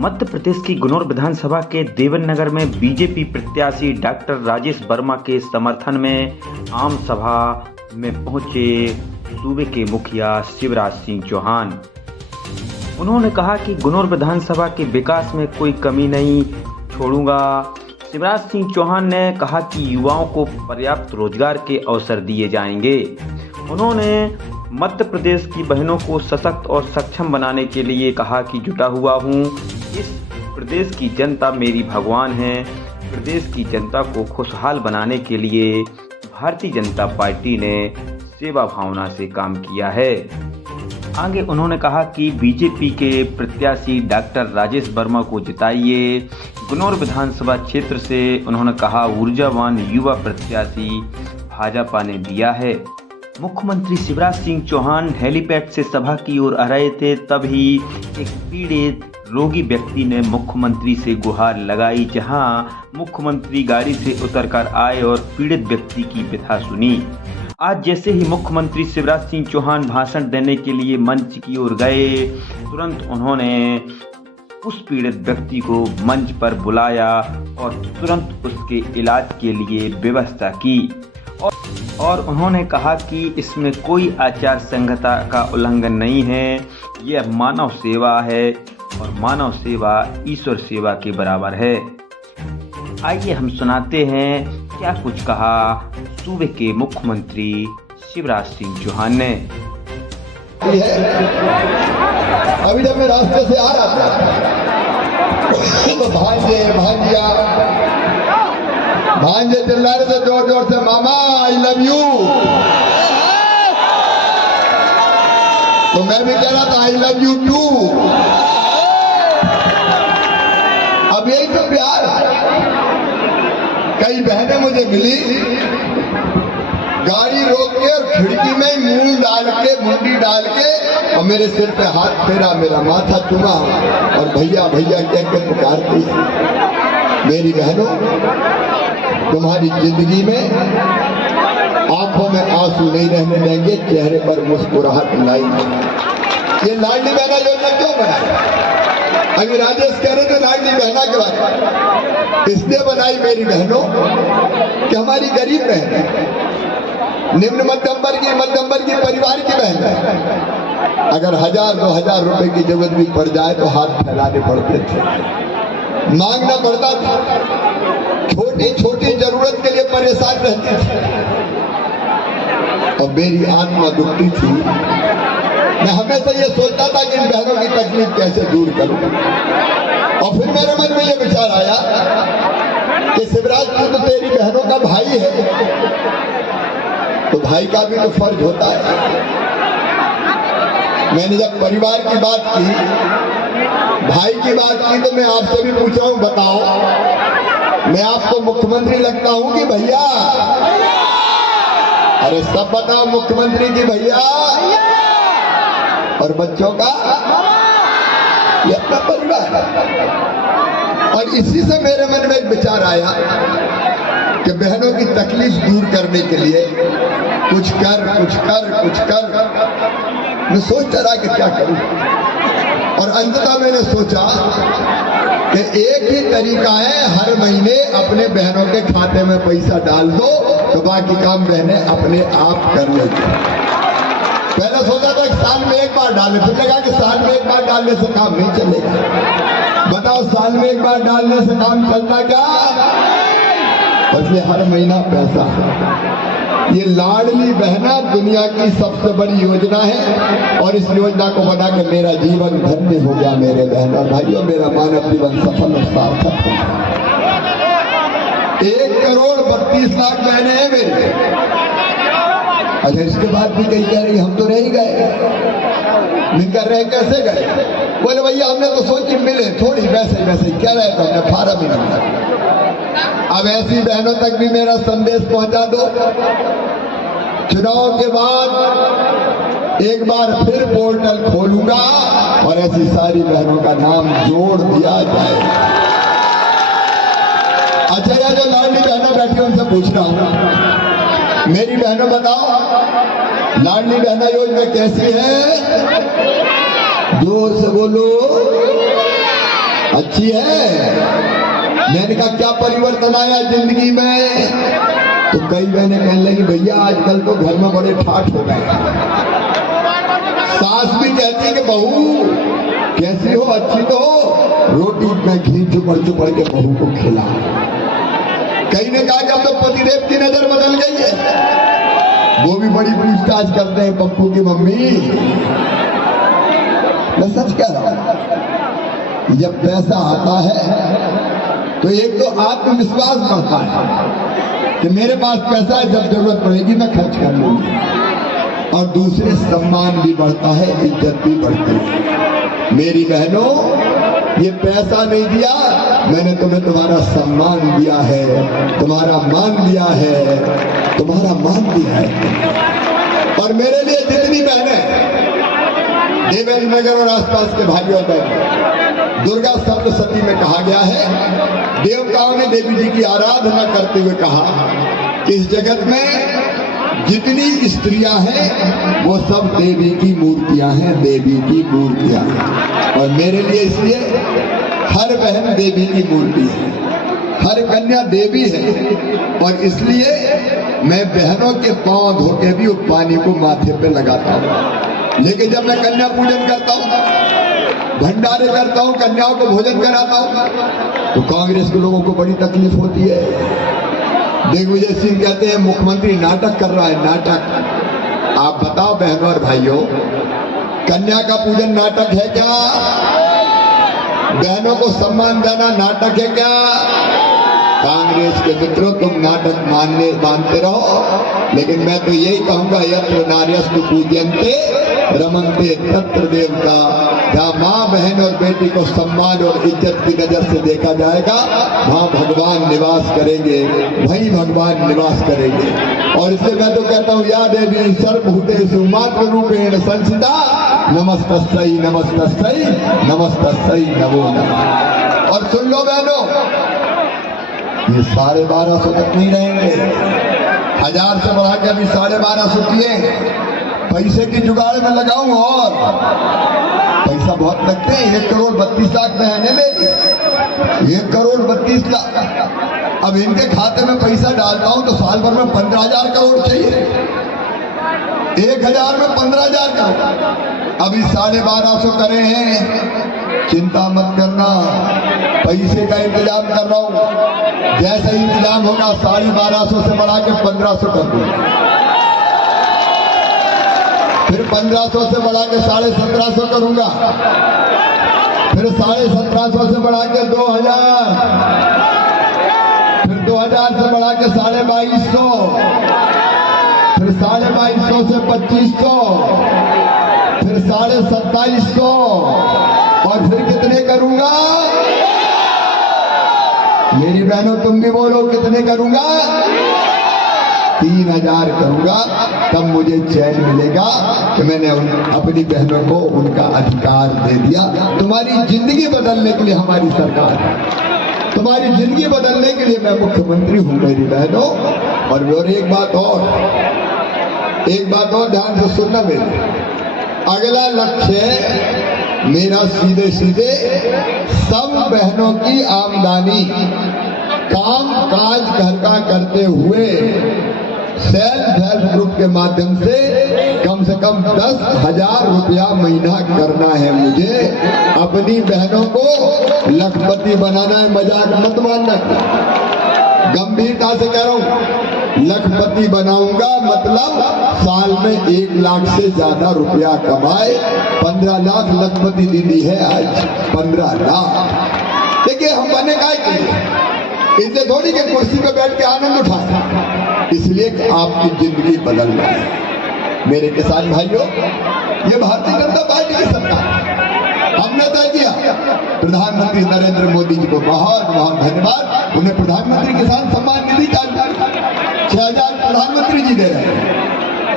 मध्य प्रदेश की गुनौर विधानसभा के देवनगर में बीजेपी प्रत्याशी डॉक्टर राजेश वर्मा के समर्थन में आम सभा में पहुंचे सूबे के मुखिया शिवराज सिंह चौहान। उन्होंने कहा कि गुनौर विधानसभा के विकास में कोई कमी नहीं छोड़ूंगा। शिवराज सिंह चौहान ने कहा कि युवाओं को पर्याप्त रोजगार के अवसर दिए जाएंगे। उन्होंने मध्य प्रदेश की बहनों को सशक्त और सक्षम बनाने के लिए कहा कि जुटा हुआ हूँ। इस प्रदेश की जनता मेरी भगवान है। प्रदेश की जनता को खुशहाल बनाने के लिए भारतीय जनता पार्टी ने सेवा भावना से काम किया है। आगे उन्होंने कहा कि बीजेपी के प्रत्याशी डॉक्टर राजेश वर्मा को जिताइए। गुनौर विधानसभा क्षेत्र से उन्होंने कहा ऊर्जावान युवा प्रत्याशी भाजपा ने दिया है। मुख्यमंत्री शिवराज सिंह चौहान हेलीपैड से सभा की ओर आ रहे थे, तभी एक पीड़ित रोगी व्यक्ति ने मुख्यमंत्री से गुहार लगाई। जहां मुख्यमंत्री गाड़ी से उतरकर आए और पीड़ित व्यक्ति की व्यथा सुनी। आज जैसे ही मुख्यमंत्री शिवराज सिंह चौहान भाषण देने के लिए मंच की ओर गए, तुरंत उन्होंने उस पीड़ित व्यक्ति को मंच पर बुलाया और तुरंत उसके इलाज के लिए व्यवस्था की। और उन्होंने कहा कि इसमें कोई आचार संहिता का उल्लंघन नहीं है। यह मानव सेवा है और मानव सेवा ईश्वर सेवा के बराबर है। आइए हम सुनाते हैं क्या कुछ कहा सूबे के मुख्यमंत्री शिवराज सिंह चौहान ने। अभी जब मैं रास्ते से आ रहा था तो भांजे चिल्ला रहे थे जोर जोर से, मामा आई लव यू। तो मैं भी कह रहा था आई लव यू टू। अब यही तो प्यार। कई बहनें मुझे मिली, गाड़ी रोक के और खिड़की में मुंडी डाल के और मेरे सिर पे हाथ फेरा, मेरा माथा चुमा और भैया भैया कह के पुकारती। मेरी बहनों, तुम्हारी जिंदगी में आंखों में आंसू नहीं रहने देंगे, चेहरे पर मुस्कुराहट लाएंगे। ये लाडली बहना योजना क्यों बनाई? अभी राजेश कह रहे थे लाडली बहना के बारे, इसलिए बनाई मेरी बहनों कि हमारी गरीब बहन, निम्न मध्यम वर्गीय परिवार की बहन है। अगर 1000-2000 रुपए की जरूरत भी पड़ जाए तो हाथ फैलाने पड़ते थे, मांगना पड़ता था, छोटी छोटी जरूरत के लिए परेशान रहती थी और मेरी आत्मा दुखती थी। मैं हमेशा ये सोचता था कि इन बहनों की तकलीफ कैसे दूर करूं। और फिर मेरे मन में ये विचार आया कि शिवराज तू तो तेरी बहनों का भाई है, तो भाई का भी तो फर्ज होता है। मैंने जब परिवार की बात की, भाई की बात की, तो मैं आपसे भी पूछ रहा हूं, बताओ मैं आपको मुख्यमंत्री लगता हूं कि भैया? अरे सब बताओ, मुख्यमंत्री की भैया और बच्चों का ये अपना परिवार। और इसी से मेरे मन में एक विचार आया कि बहनों की तकलीफ दूर करने के लिए कुछ कर। मैं सोचता रहा कि क्या करूं, और अंततः मैंने सोचा कि एक ही तरीका है, हर महीने अपने बहनों के खाते में पैसा डाल दो तो बाकी काम बहनें अपने आप कर लेती। पहले सोचा था कि साल में एक बार डालें, फिर लगा कि साल में एक बार डालने से काम नहीं चलेगा। बताओ साल में एक बार डालने से काम चलता क्या? बल्कि हर महीना पैसा। ये लाडली बहना दुनिया की सबसे बड़ी योजना है और इस योजना को बनाकर मेरा जीवन धन्य हो गया। मेरे बहनों भाइयों, मेरा मानव जीवन सफल और सार्थक हो। 1,32,00,000 बहनें हैं मेरी। अच्छा, इसके बाद भी कहीं कह रही हम तो रह ही गए। मिलकर रहे कैसे गए? बोले भैया हमने तो सोची मिले थोड़ी, वैसे क्या रहे तो हमने फार्म ही नहीं किया। अब ऐसी बहनों तक भी मेरा संदेश पहुंचा दो। चुनाव के बाद एक बार फिर पोर्टल खोलूंगा और ऐसी सारी बहनों का नाम जोड़ दिया जाए। अच्छा, यार जो लाडली बहना बैठी उनसे पूछ रहा हूं, मेरी बहनों बताओ लाडली बहना योजना कैसी है? जोर से बोलो। अच्छी है। मैंने कहा क्या परिवर्तन आया जिंदगी में? तो कई बहनें कहने लगी भैया आजकल तो घर में बड़े ठाठ हो गए। सास भी कहती है कि बहू कैसी हो, अच्छी तो हो, रोटी में घी चुपड़ चुपड़ के बहू को खिला। कई ने कहा कि अब तो पतिदेव की नजर बदल गई है, वो भी बड़ी पूछताछ करते हैं पप्पू की मम्मी। मैं सच कह रहा हूं, जब पैसा आता है तो एक तो आत्मविश्वास बढ़ता है कि मेरे पास पैसा है, जब जरूरत पड़ेगी मैं खर्च कर लूंगी, और दूसरे सम्मान भी बढ़ता है, इज्जत भी बढ़ती है। मेरी बहनों, ये पैसा नहीं दिया मैंने, तुम्हें तुम्हारा सम्मान दिया है, तुम्हारा मान दिया है, तुम्हारा मान दिया है। और मेरे लिए जितनी बहनें देवेंद्र नगर और आसपास के भाइयों बहनों, दुर्गा सप्तशती में कहा गया है, देवताओं ने देवी जी की आराधना करते हुए कहा कि इस जगत में जितनी स्त्रियां हैं वो सब देवी की मूर्तियां हैं, देवी की मूर्तियां। और मेरे लिए इसलिए हर बहन देवी की मूर्ति है, हर कन्या देवी है, और इसलिए मैं बहनों के पांव धो के भी उस पानी को माथे पे लगाता हूँ। लेकिन जब मैं कन्या पूजन करता हूँ, भंडारे करता हूँ, कन्याओं को भोजन कराता हूँ, तो कांग्रेस के लोगों को बड़ी तकलीफ होती है। दिग्विजय सिंह कहते हैं मुख्यमंत्री नाटक कर रहा है। नाटक? आप बताओ बहनों और भाइयों, कन्या का पूजन नाटक है क्या? बहनों को सम्मान देना नाटक है क्या? कांग्रेस के मित्रों, तुम नाटक मानते रहो, लेकिन मैं तो यही कहूंगा, यत्र नार्यस्तु पूज्यन्ते रमन्ते तत्र देवता। जहाँ माँ बहन और बेटी को सम्मान और इज्जत की नजर से देखा जाएगा, वहाँ भगवान निवास करेंगे, वहीं भगवान निवास करेंगे। और इसलिए मैं तो कहता हूँ, या देवी सर्वभूतेषु मातृरूपेण संस्थिता नमस्तस्यै नमस्तस्यै नमस्तस्यै नमो नमः। और सुन लो बहनों, ये 1250 तक नहीं रहेंगे, 1000 से बढ़ा के अभी 1250 किए। पैसे की जुगाड़ में लगाऊं, और पैसा बहुत लगते हैं। 1 करोड़ 32 लाख बहनें मेरी, 1 करोड़ 32 लाख। अब इनके खाते में पैसा डालता हूं तो साल भर में 15,000 करोड़ चाहिए, 1000 में 15,000 करोड़। अभी 1250 करे हैं, चिंता मत करना, पैसे का इंतजाम कर रहा हूं। जैसे ही इंतजाम होगा 1250 से बढ़ा के 1500 कर दूंगा, फिर 1500 से बढ़ा के 1750 करूंगा, फिर 1750 से बढ़ा के 2000, फिर 2000 से बढ़ा के 2250, फिर 2250 से 2500, फिर 2750, और फिर कितने करूंगा? मेरी बहनों तुम भी बोलो, कितने करूंगा? 3000 करूंगा। तब मुझे चैन मिलेगा कि मैंने अपनी बहनों को उनका अधिकार दे दिया। तुम्हारी जिंदगी बदलने के लिए हमारी सरकार है, तुम्हारी जिंदगी बदलने के लिए मैं मुख्यमंत्री हूं मेरी बहनों। और एक बात और ध्यान से सुनना मेरे, अगला लक्ष्य मेरा सीधे सीधे सब बहनों की आमदनी काम काज घर का करते हुए सेल्फ हेल्प ग्रुप के माध्यम से कम 10,000 रुपया महीना करना है मुझे। अपनी बहनों को लखपति बनाना है, मजाक मत मानना, गंभीरता से कह रहा हूं। लखपति बनाऊंगा मतलब साल में 1 लाख से ज्यादा रुपया कमाए। 15 लाख लखपति दीदी है आज, 15 लाख। देखिए हम बने काय के लिए, इसलिए थोड़ी के कुर्सी पे बैठ के आनंद उठाए, इसलिए कि आपकी जिंदगी बदल रहा है। मेरे किसान भाइयों, ये भारतीय जनता पार्टी की सरकार, हमने तय किया। प्रधानमंत्री नरेंद्र मोदी जी को बहुत बहुत धन्यवाद। उन्हें प्रधानमंत्री किसान सम्मान निधि का 6,000 प्रधानमंत्री जी दे रहे हैं।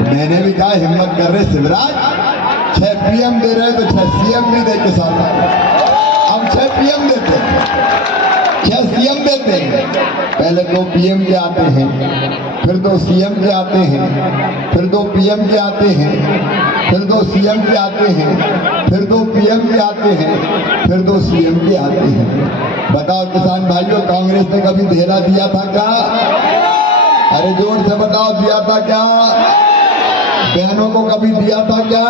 मैंने भी कहा हिम्मत कर रहे शिवराज, 6 PM दे रहे तो 6 CM भी दे किसान। हम 6 PM देते हैं, 6 CM देते हैं, पहले 2 पीएम के आते हैं, फिर 2 सीएम के आते हैं, फिर 2 पीएम के आते हैं, फिर 2 सीएम के आते हैं, फिर 2 पीएम के आते हैं, फिर 2 सीएम के आते हैं। बताओ किसान भाइयों, कांग्रेस ने कभी धेरा दिया था क्या? अरे जोर से बताओ, दिया था क्या? बहनों को कभी दिया था क्या?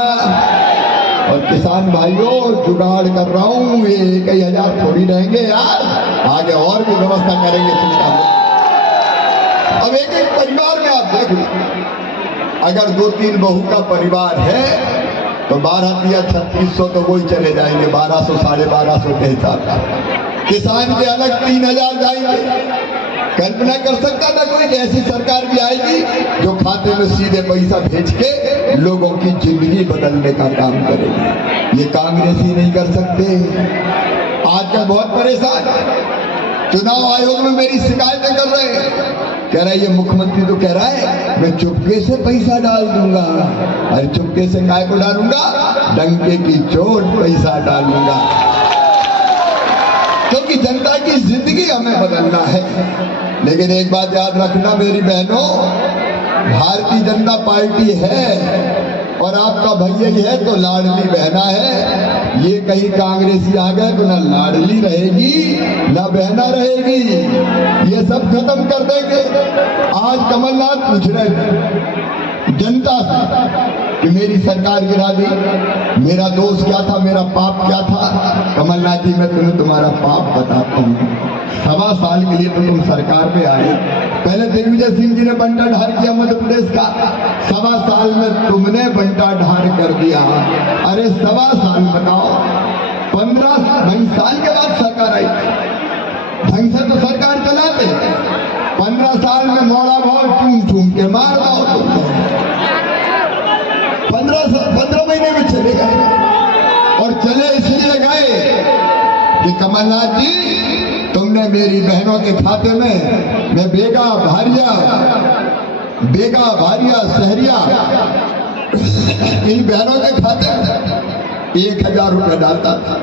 और किसान भाइयों, जुगाड़ कर रहा हूं, ये 1,000 थोड़ी रहेंगे यार, आगे और भी व्यवस्था करेंगे, चिंता मत। अब एक परिवार में आप देख लो, अगर 2-3 बहू का परिवार है तो 12 या 3600 तो वही चले जाएंगे, 1200 1250 के हिसाब से। किसान के अलग 3000 जाएंगे। कल्पना कर सकता था कोई कि ऐसी सरकार भी आएगी जो खाते में सीधे पैसा भेज के लोगों की जिंदगी बदलने का काम करेगी? ये कांग्रेस ही नहीं कर सकते। आजकल बहुत परेशान, चुनाव आयोग में मेरी शिकायतें कर रहे हैं, कह रहा है ये मुख्यमंत्री तो कह रहा है मैं चुपके से पैसा डाल दूंगा। अरे चुपके से काय को डालूंगा? डंके की चोट पैसा डालूंगा, क्योंकि जनता की जिंदगी हमें बदलना है। लेकिन एक बात याद रखना मेरी बहनों, भारतीय जनता पार्टी है और आपका भैया ही है तो लाडली बहना है। ये कहीं कांग्रेसी आ गए तो ना लाडली रहेगी ना बहना रहेगी, ये सब खत्म कर देंगे। आज कमलनाथ पूछ रहे थे जनता से कि मेरी सरकार गिरा दी, मेरा दोष क्या था, मेरा पाप क्या था? कमलनाथ जी, मैं तुम्हें तुम्हारा पाप बताता हूँ। 1.25 साल के लिए तो तुम सरकार पे आए, पहले दिग्विजय सिंह जी ने बंटा ढार किया मध्य प्रदेश का, 1.25 साल में तुमने बंटा ढार कर दिया। अरे 1.25 साल बताओ, 15 साल के बाद सरकार आई, ढंग से तो सरकार चलाते, 15 साल में मोड़ा भाव चूम चूम के मार दो तुम। 15 महीने में चले गए, और चले इसलिए गए कि कमलनाथ जी तुमने मेरी बहनों के खाते में, मैं बेगा भारिया सहरिया इन बहनों के खाते में 1000 रुपए डालता था।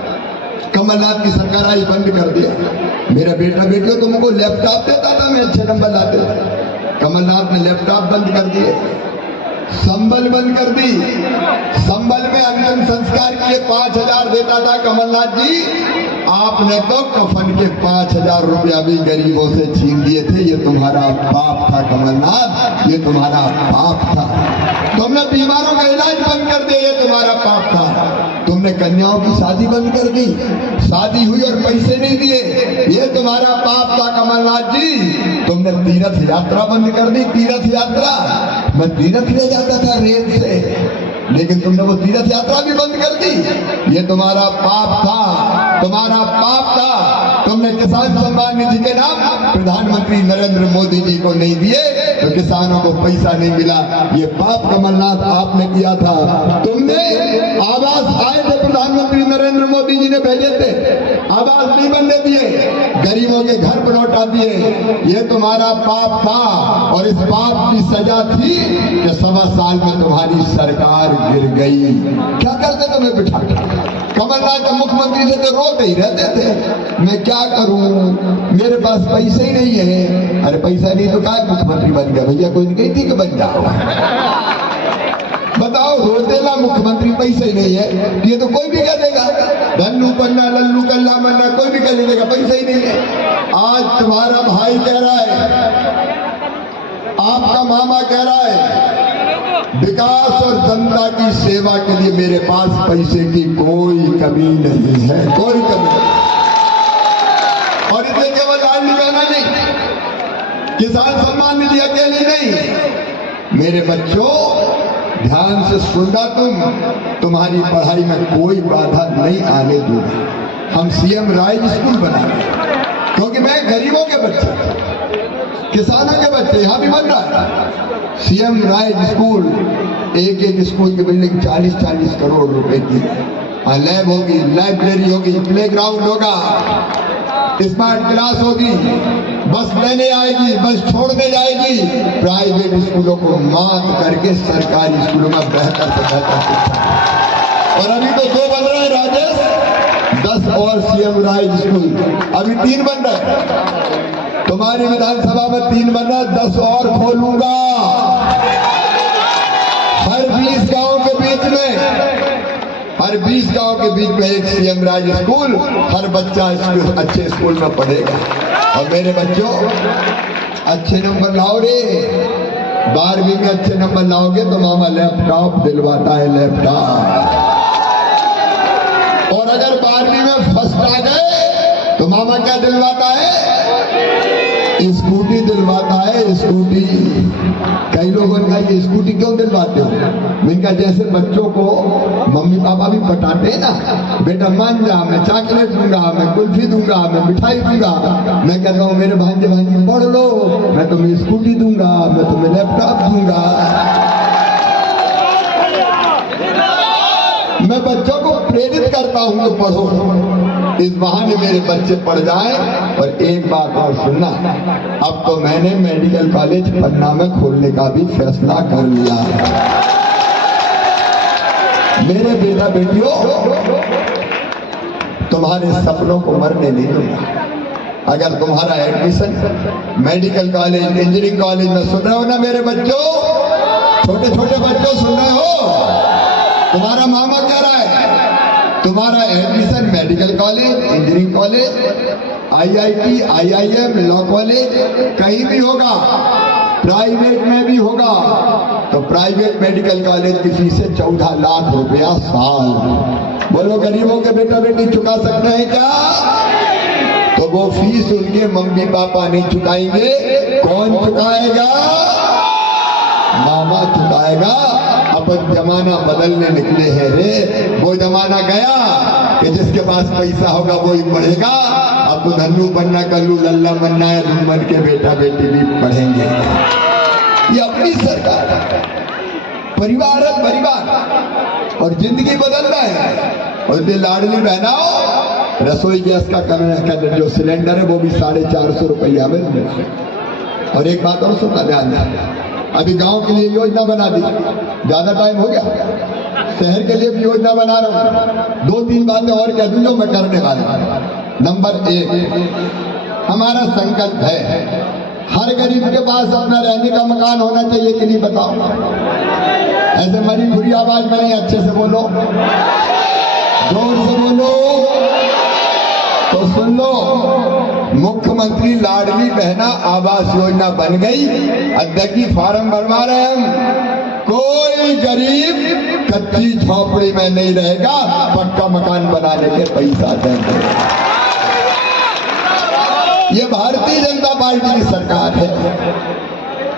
कमलनाथ की सरकार आई, बंद कर दिया। मेरा बेटा बेटियों तुमको लैपटॉप देता था, मैं अच्छे नंबर लाते थे। कमलनाथ ने लैपटॉप बंद कर दिए, संबल बंद कर दी। संबल में अंतिम संस्कार के लिए 5000 देता था कमलनाथ जी, आपने तो कफन के 5000 रुपया भी गरीबों से छीन लिए थे। ये तुम्हारा पाप था कमलनाथ, ये तुम्हारा पाप था। तुमने बीमारों का इलाज बंद कर दिया, ये तुम्हारा पाप था। तुमने कन्याओं की शादी बंद कर दी, शादी हुई और पैसे नहीं दिए, ये तुम्हारा पाप था कमलनाथ जी। तुमने तीर्थ यात्रा बंद कर दी, तीर्थ यात्रा, मैं तीर्थ ले जाता था रेल से, लेकिन तुमने वो तीर्थ यात्रा भी बंद कर दी, ये तुम्हारा पाप था, तुम्हारा पाप था। तुमने किसान सम्मान निधि के नाम प्रधानमंत्री नरेंद्र मोदी जी को नहीं दिए तो किसानों को पैसा नहीं मिला, ये पाप कमलनाथ आपने किया था। तुमने आवास आए थे, प्रधानमंत्री नरेंद्र मोदी जी ने भेजे थे, आवास नहीं बनने दिए, गरीबों के घर पर लौटा दिए, ये तुम्हारा पाप था। और इस पाप की सजा थी कि 1.25 साल में तुम्हारी सरकार गिर गई। क्या करते तुम्हें बिठा? कमलनाथ मुख्यमंत्री से तो रोते ही रहते थे, मैं क्या करूं, मेरे पास पैसे ही नहीं है। अरे पैसा नहीं तो क्या मुख्यमंत्री बन गया? भैया कोई नहीं कही थी कि बन जाओ। बताओ, रोतेला मुख्यमंत्री पैसे ही नहीं है, ये तो कोई भी कह देगा, धन्नू पन्ना लल्लू कल्ला मन्ना कोई भी कह देगा, पैसा ही नहीं है। आज तुम्हारा भाई कह रहा है, आपका मामा कह रहा है, विकास और जनता की सेवा के लिए मेरे पास पैसे की कोई कमी नहीं है, कोई कमी नहीं। और इसे केवल लाडली बहना नहीं, किसान सम्मान निधि अकेली नहीं। मेरे बच्चों ध्यान से सुनना, तुम्हारी पढ़ाई में कोई बाधा नहीं आने दूंगा। हम सीएम राइज स्कूल बना रहे हैं, क्योंकि मैं गरीबों के बच्चे, किसानों के बच्चे यहाँ भी बन रहा है। सीएम राइज स्कूल, एक स्कूल की बिल्डिंग 40-40 करोड़ रुपए की, लैब होगी, लाइब्रेरी होगी, प्लेग्राउंड होगा, स्मार्ट क्लास होगी, बस लेने आएगी, बस छोड़ने जाएगी। प्राइवेट स्कूलों को मात करके सरकारी स्कूलों में बेहतर से बेहतर शिक्षा। और अभी तो 2 बन रहे हैं राजेश, 10 और सीएम राइज स्कूल, अभी 3 बन रहे हैं। तुम्हारी विधानसभा में 3 बना, 10 और खोलूंगा। हर 20 गांव के बीच में एक सीएम राज स्कूल, हर बच्चा अच्छे स्कूल में पढ़ेगा। और मेरे बच्चों, अच्छे नंबर लाओ रे। 12वीं में अच्छे नंबर लाओगे तो मामा लैपटॉप दिलवाता है, लैपटॉप। और अगर 12वीं में फर्स्ट आ गए तो मामा क्या दिलवाता है? स्कूटी दिलवाता है, स्कूटी। कई लोगों ने कहा ये स्कूटी क्यों दिलवाते हो? मैंने कहा जैसे बच्चों को मम्मी पापा भी पटाते हैं ना, बेटा मान जा, मैं चॉकलेट दूंगा, मैं कुल्फी दूंगा, मैं मिठाई दूंगा। मैं कहता हूँ मेरे भांजे भांजी पढ़ लो, मैं तुम्हें स्कूटी दूंगा, मैं तुम्हें लैपटॉप दूंगा। मैं बच्चों को प्रेरित करता हूँ कि पढ़ो, इस बहाने मेरे बच्चे पढ़ जाएं। और एक बात और सुनना, अब तो मैंने मेडिकल कॉलेज पन्ना में खोलने का भी फैसला कर लिया। मेरे बेटा बेटियों, तुम्हारे सपनों को मरने नहीं दूंगा। अगर तुम्हारा admission medical college, engineering college में सुन रहे हो ना मेरे बच्चों, छोटे छोटे बच्चों सुन रहे हो, तुम्हारा मामा कह रहा है तुम्हारा admission medical college, engineering college, IIT, IIM, law college कहीं भी होगा, प्राइवेट में भी होगा। तो प्राइवेट मेडिकल कॉलेज की फीस है 14 लाख रुपया साल। बोलो गरीबों के बेटा बेटी चुका सकते हैं क्या? तो वो फीस उनके मम्मी पापा नहीं चुकाएंगे, कौन चुकाएगा? मामा चुकाएगा। अपन जमाना बदलने निकले हैं रे। वो जमाना गया कि जिसके पास पैसा होगा वो ही पढ़ेगा। अब तो धन्नू बनना, कल्लू लल्ला बनना है, धूम बन के बेटा बेटी भी पढ़ेंगे। ये अपनी सरकार है, परिवार है, परिवार। और जिंदगी बदलना है। और ये लाडली बहनाओ, रसोई गैस का जो सिलेंडर है वो भी 450 रुपया में। और एक बात और सुनना ध्यान दें, अभी गांव के लिए योजना बना दी, ज्यादा टाइम हो गया, शहर के लिए भी योजना बना रहा हूं। 2-3 बातें और कह दूं जो मैं करने वाला हूं। नंबर 1, हमारा संकल्प है हर गरीब के पास अपना रहने का मकान होना चाहिए कि नहीं बताओ? ऐसे मरी बुरी आवाज में नहीं, अच्छे से बोलो, जोर से बोलो। तो सुन लो, मुख्यमंत्री लाडली बहना आवास योजना बन गई। अध्यक्ष फार्म भरवा रहे हम। कोई गरीब कच्ची झोपड़ी में नहीं रहेगा, पक्का मकान बनाने के पैसा देंगे। ये भारतीय जनता पार्टी की सरकार है।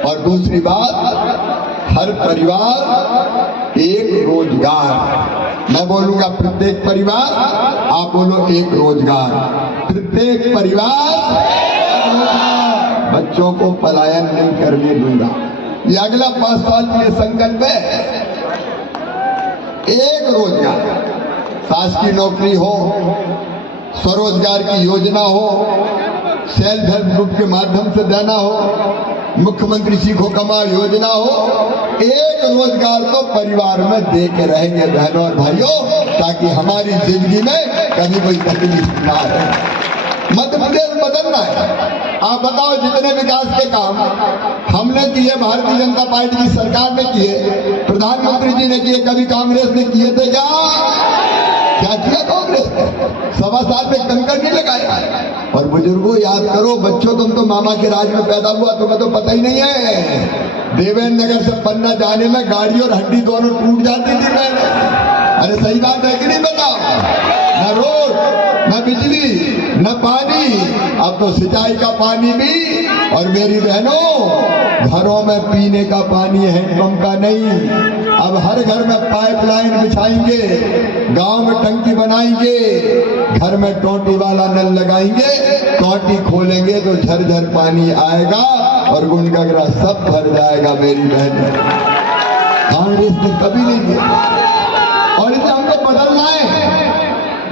और दूसरी बात, हर परिवार एक रोजगार। मैं बोलूंगा प्रत्येक परिवार, आप बोलो एक रोजगार। प्रत्येक परिवार, बच्चों को पलायन नहीं करने दूंगा। ये अगला 5 साल के संकल्प है। एक रोजगार, शासकीय नौकरी हो, स्वरोजगार की योजना हो, सेल्फ हेल्प ग्रुप के माध्यम से देना हो, मुख्यमंत्री सीखो कमाओ योजना हो। एक रोजगार तो परिवार में दे के रहेंगे बहनों और भाइयों, ताकि हमारी जिंदगी में कभी कोई तकलीफ ना आए। मध्य प्रदेश बदलना है। आप बताओ, जितने विकास के काम हमने किए, भारतीय जनता पार्टी की सरकार ने किए, प्रधानमंत्री जी ने किए, कभी कांग्रेस ने किए थे क्या किया कांग्रेस ने? 1.25 साल में कंकर नहीं लगाया। और बुजुर्गों याद करो, बच्चों तुम तो मामा के राज में पैदा हुआ, तुम्हें तो पता ही नहीं है। देवेंद्र नगर से पन्ना जाने में गाड़ी और हड्डी दोनों टूट जाती थी पहले। अरे सही बात है कि नहीं? बताओ, न रोड, न बिजली, न पानी, अब तो सिंचाई का पानी भी। और मेरी बहनों, घरों में पीने का पानी हैंडपंप का नहीं, अब हर घर में पाइपलाइन बिछाएंगे, गांव में टंकी बनाएंगे, घर में टोटी वाला नल लगाएंगे। टोटी खोलेंगे तो झरझर पानी आएगा और गुनगगरा सब भर जाएगा। मेरी बहन, कांग्रेस ने कभी नहीं किया। और इसे हमको बदलना है।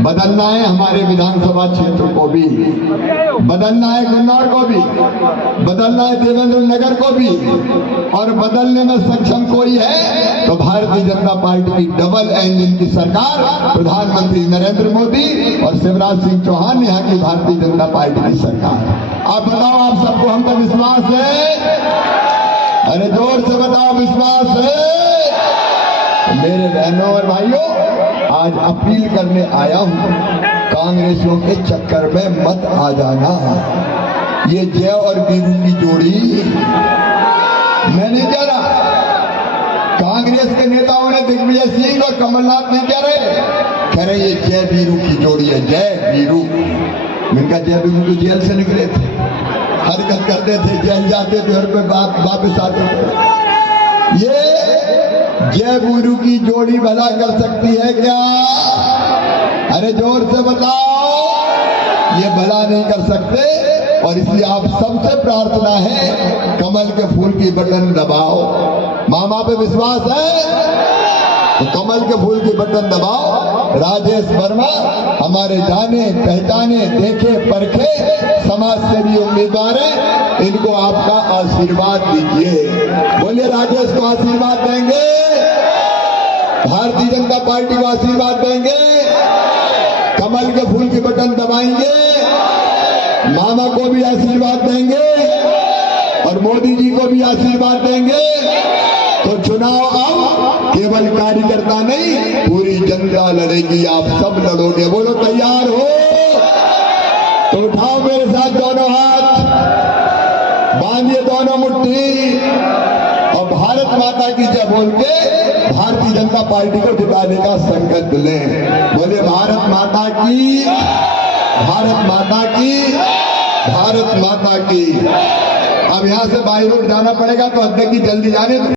बदलना है हमारे विधानसभा क्षेत्र को भी, बदलना है कन्नौर को भी, बदलना है देवेंद्र नगर को भी, और बदलने में सक्षम कोई है तो भारतीय जनता पार्टी की डबल इंजन की सरकार, प्रधानमंत्री नरेंद्र मोदी और शिवराज सिंह चौहान, यहाँ की भारतीय जनता पार्टी की सरकार। आप बताओ, आप सबको हम पर विश्वास है? अरे जोर से बताओ, विश्वास है? मेरे बहनों और भाइयों, आज अपील करने आया हूं, कांग्रेसियों के चक्कर में मत आ जाना। ये जय और वीरू की जोड़ी मैं नहीं कह रहा, कांग्रेस के नेताओं ने दिग्विजय सिंह और कमलनाथ नहीं कह रहे ये जय वीरू की जोड़ी है, जय वीरू। इनका जय वीरू तो जेल से निकले थे, हरकत करते थे, जेल जाते थे और फिर वापस आते थे। ये जय वीरू की जोड़ी भला कर सकती है क्या? अरे जोर से बताओ, ये भला नहीं कर सकते। और इसलिए आप सबसे प्रार्थना है, कमल के फूल की बटन दबाओ। मामा पे विश्वास है तो कमल के फूल की बटन दबाओ। राजेश वर्मा हमारे जाने पहचाने देखे परखे समाज सेवी उम्मीदवार हैं, इनको आपका आशीर्वाद दीजिए। बोलिए, राजेश को आशीर्वाद देंगे, भारतीय जनता पार्टी को आशीर्वाद देंगे, कमल के फूल की बटन दबाएंगे, मामा को भी आशीर्वाद देंगे और मोदी जी को भी आशीर्वाद देंगे। तो चुनाव अब केवल कार्यकर्ता नहीं, पूरी जनता लड़ेगी, आप सब लड़ोगे। बोलो तैयार हो तो उठाओ मेरे साथ दोनों हाथ, बांधिए दोनों मुट्ठी और भारत माता की जय बोल के भारतीय जनता पार्टी को जिताने का संकल्प लें। बोले भारत माता की, भारत माता की, भारत माता की। अब यहाँ से बाई रोड जाना पड़ेगा तो अध्यक्ष की जल्दी जाने दो।